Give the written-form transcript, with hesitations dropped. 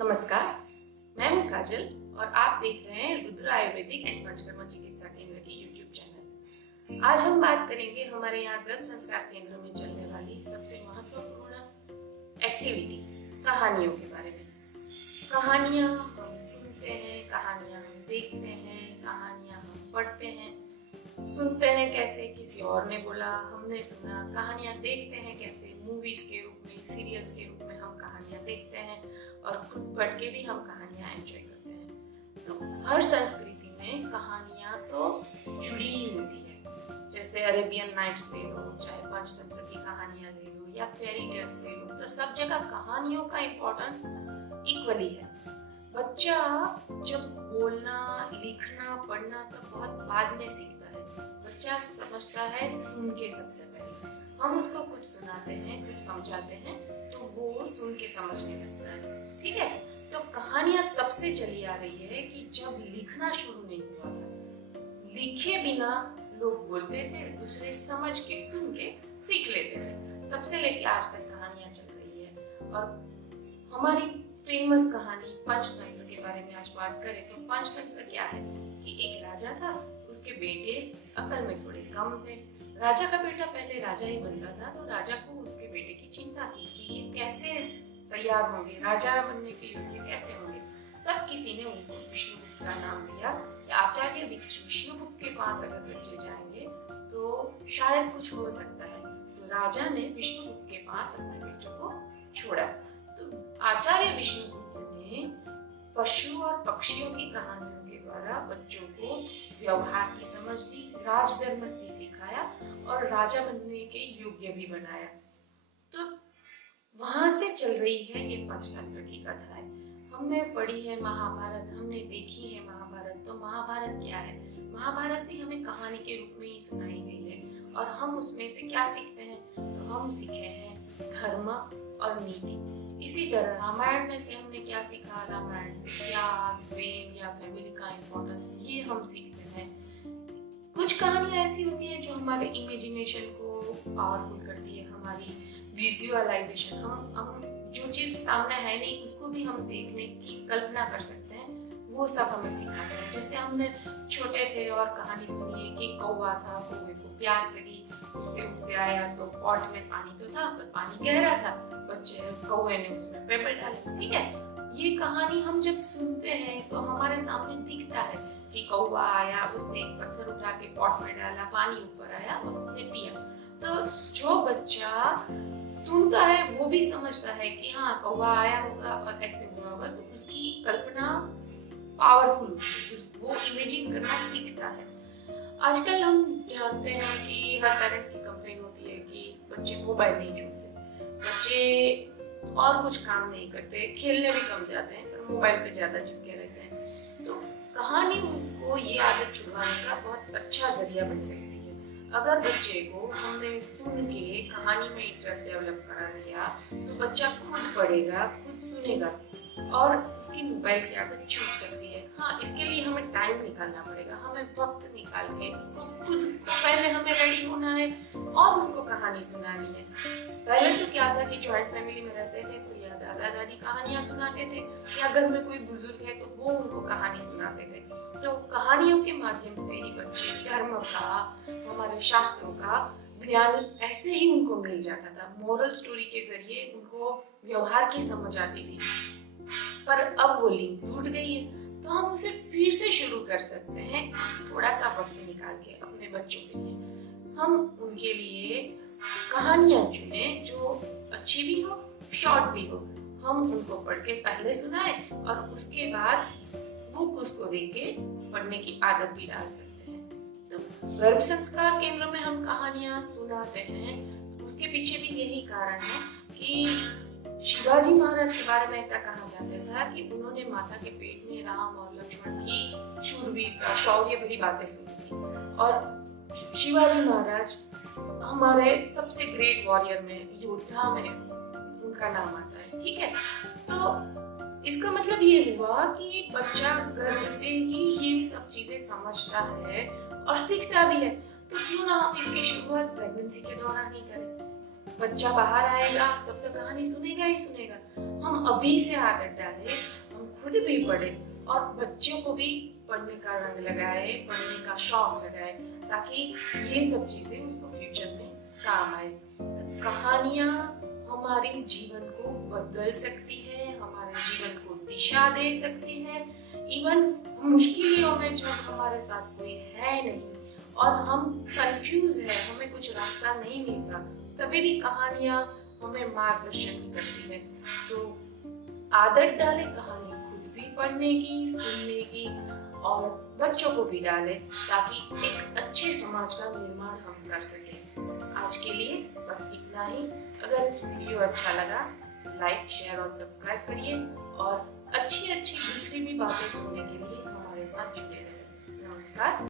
नमस्कार, मैं हूँ काजल और आप देख रहे हैं रुद्र आयुर्वेदिक एंड पंचकर्मा चिकित्सा केंद्र की यूट्यूब चैनल। आज हम बात करेंगे हमारे यहाँ गर्भ संस्कार केंद्र में चलने वाली सबसे महत्वपूर्ण एक्टिविटी कहानियों के बारे में। कहानियाँ हम सुनते हैं, कहानियाँ हम देखते हैं, कहानियाँ हम पढ़ते हैं। सुनते हैं कैसे, किसी और ने बोला, हमने सुना। कहानियाँ देखते हैं कैसे, मूवीज के रूप में, सीरियल्स के रूप में हम कहानियाँ देखते हैं और खुद पढ़ के भी हम कहानियाँ एंजॉय करते हैं। तो हर संस्कृति में कहानियाँ तो जुड़ी ही होती है। जैसे अरेबियन नाइट्स ले लो, चाहे पंचतंत्र की कहानियाँ ले लो या फेरी टेल्स ले लो, तो सब जगह कहानियों का इम्पोर्टेंस इक्वली है। बच्चा जब बोलना, लिखना, पढ़ना तो बहुत बाद में सीखता है। बच्चा समझता है सुन के सबसे पहले। हम उसको कुछ सुनाते हैं, कुछ समझाते हैं, तो वो सुन के समझने लगता है। ठीक है, तो कहानियां तब से चली आ रही है कि जब लिखना शुरू नहीं हुआ था। लिखे बिना लोग बोलते थे, दूसरे समझ के, सुन के सीख लेते थे। तब से लेके आज तक कहानियां चल रही है। और हमारी फेमस कहानी पंचतंत्र के बारे में आज बात करें तो पंचतंत्र क्या है कि एक राजा था, उसके बेटे अकल में थोड़े कम थे। राजा का बेटा पहले राजा ही बनता था, तो राजा को उसके बेटे की चिंता थी कि ये कैसे तैयार होंगे, राजा बनने के योग्य कैसे होंगे। तब किसी ने उनको विष्णुगुप्त का नाम दिया कि आचार्य विष्णुगुप्त के पास अगर बच्चे जाएंगे तो शायद कुछ हो सकता है। तो राजा ने विष्णुगुप्त के पास अपने बेटों को छोड़ा। तो आचार्य विष्णुगुप्त ने पशु और पक्षियों की कहानियों के द्वारा बच्चों को व्यवहार की समझ दी, राजधर्म भी सिखाया और राजा बनने के योग्य भी बनाया। तो वहां से चल रही है ये पंचतंत्र की कथाएं। हमने पढ़ी है महाभारत, हमने देखी है महाभारत। तो महाभारत क्या है? महाभारत भी हमें कहानी के रूप में ही सुनाई गई है और हम उसमें से क्या सीखते हैं? तो हम सीखे हैं धर्म और नीति। इसी तरह रामायण में से हमने क्या सीखा? रामायण से त्याग, प्रेम या फैमिली का इम्पोर्टेंस, ये हम सीखते हैं। कुछ कहानियां ऐसी होती है जो हमारे इमेजिनेशन को पावरफुल करती है, हमारी विजुअलाइजेशन। हम जो चीज सामने है नहीं उसको भी हम देखने की कल्पना कर सकते हैं, वो सब हमें सिखाते हैं। जैसे हमने छोटे थे और कहानी सुनी है कि कौवा था, कौवे को प्यास लगी, उड़ते उड़ते आया तो पॉट में पानी तो था पर पानी गहरा था, बच्चे कौवे ने उसमें पेपर डाले। ठीक है, ये कहानी हम जब सुनते हैं तो हमारे सामने दिखता है कि कौवा आया, उसने एक पत्थर उठा के पॉट में डाला, पानी ऊपर आया और उसने पिया। तो जो बच्चा सुनता है वो भी समझता है कि हाँ कौवा आया होगा और ऐसे हुआ होगा, तो उसकी कल्पना पावरफुल होती है, वो इमेजिन करना सीखता है। आजकल हम जानते हैं कि हर पेरेंट्स की कंप्लेन होती है कि बच्चे मोबाइल नहीं छोड़ते, बच्चे और कुछ काम नहीं करते, खेलने भी कम जाते हैं पर मोबाइल पे ज्यादा चिपके रहते हैं। तो कहानी उसको ये आदत छुड़वाने का बहुत अच्छा जरिया बन सकती है। अगर बच्चे को हमने सुन के कहानी में इंटरेस्ट डेवलप करा दिया तो बच्चा खुद पढ़ेगा, खुद सुनेगा और उसकी मोबाइल की आदत छूट सकती है। हाँ, इसके लिए हमें टाइम निकालना पड़ेगा, हमें वक्त निकाल के उसको खुद पहले हमें रेडी होना है और उसको कहानी सुनानी है। पहले तो क्या था कि जॉइंट फैमिली में रहते थे तो या दादा दादी कहानियां सुनाते थे या घर में कोई बुजुर्ग है तो वो उनको कहानी सुनाते थे। तो कहानियों के माध्यम से ही बच्चे धर्म का, हमारे शास्त्रों का ज्ञान ऐसे ही उनको मिल जाता था। मोरल स्टोरी के जरिए उनको व्यवहार की समझ आती थी। पर अब वो लिंक टूट गई है, तो हम उसे फिर से शुरू कर सकते हैं थोड़ा सा वक्त निकाल के अपने बच्चों के लिए। हम उनके लिए कहानियां चुने जो अच्छी भी हो, शॉर्ट भी हो। हम उनको पढ़ के पहले सुनाए और उसके बाद बुक उसको देख के पढ़ने की आदत भी डाल सकते हैं। तो गर्भ संस्कार केंद्र में हम कहानियां सुनाते हैं, उसके पीछे भी यही कारण है कि शिवाजी महाराज के बारे में ऐसा कहा जाता था कि उन्होंने माता के पेट में राम और लक्ष्मण की शूरवीरता, शौर्य भरी बातें सुनी थी। और शिवाजी महाराज हमारे सबसे ग्रेट वॉरियर में, योद्धा में उनका नाम आता है। ठीक है, तो इसका मतलब ये हुआ कि बच्चा गर्भ से ही ये सब चीजें समझता है और सीखता भी है। तो क्यों ना हम इसकी शुरुआत प्रेगनेंसी के दौरान ही करें। बच्चा बाहर आएगा तब तक कहानी सुनेगा ही सुनेगा। हम अभी से आदत डालें, हम खुद भी पढ़ें और बच्चों को भी पढ़ने का रंग लगाए, पढ़ने का शौक लगाए, ताकि ये सब चीजें उसको फ्यूचर में काम आए। तो कहानियाँ हमारे जीवन को बदल सकती है, हमारे जीवन को दिशा दे सकती है। इवन मुश्किलों में जब हमारे साथ कोई है नहीं और हम कंफ्यूज है, हमें कुछ रास्ता नहीं मिलता, तभी भी कहानियाँ हमें मार्गदर्शन करती है। तो आदत डालें कहानी खुद भी पढ़ने की, सुनने की और बच्चों को भी डालें, ताकि एक अच्छे समाज का निर्माण हम कर सकें। आज के लिए बस इतना ही। अगर वीडियो अच्छा लगा, लाइक, शेयर और सब्सक्राइब करिए और अच्छी अच्छी दूसरी भी बातें सुनने के लिए हमारे साथ जुड़े रहें। नमस्कार।